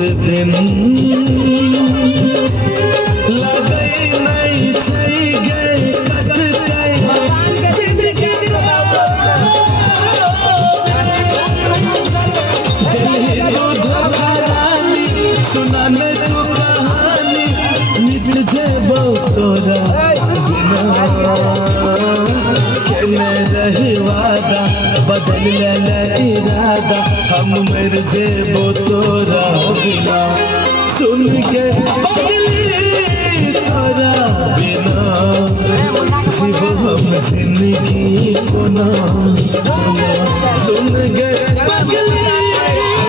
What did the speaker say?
दिन लगई नहीं छई गए कटते जिंदगी दिल धोखा रानी सुनन तू कहानी मिट जेबो तोरा बिना केने रही वादा बदल ले इरादा हम मर जेबो तोरा बिना सुन के पगली तोरा बिना जीवो हम जिंदगी को ना सुन के